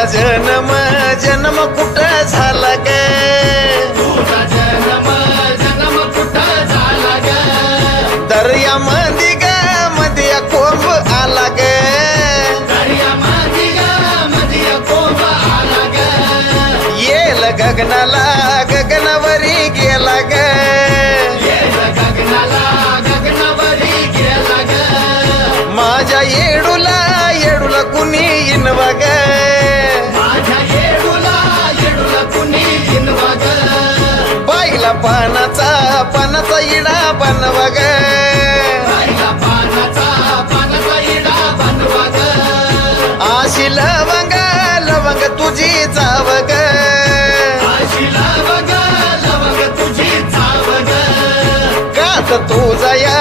तुझा जन्म जन्म कुठं झाला ग तुझा जन्म कुठं झाला ग दर्या मध्ये ग मध्ये कोंब आला ग दर्या मध्ये कोंब आला ग येल गगनाला गगनावरी गेला ग गगनावरी गेला ग माझ्या येडूला येडूला कुणी इनवा ग माझ्या येडूला कुणी इनवा ग बाईला पानाचा इडा बनवा ग बाईला पानाचा इडा बनवा ग आशी लवंग लवंग तुझी जाव ग आशी लवंग तुझी जाव ग गात तुझा या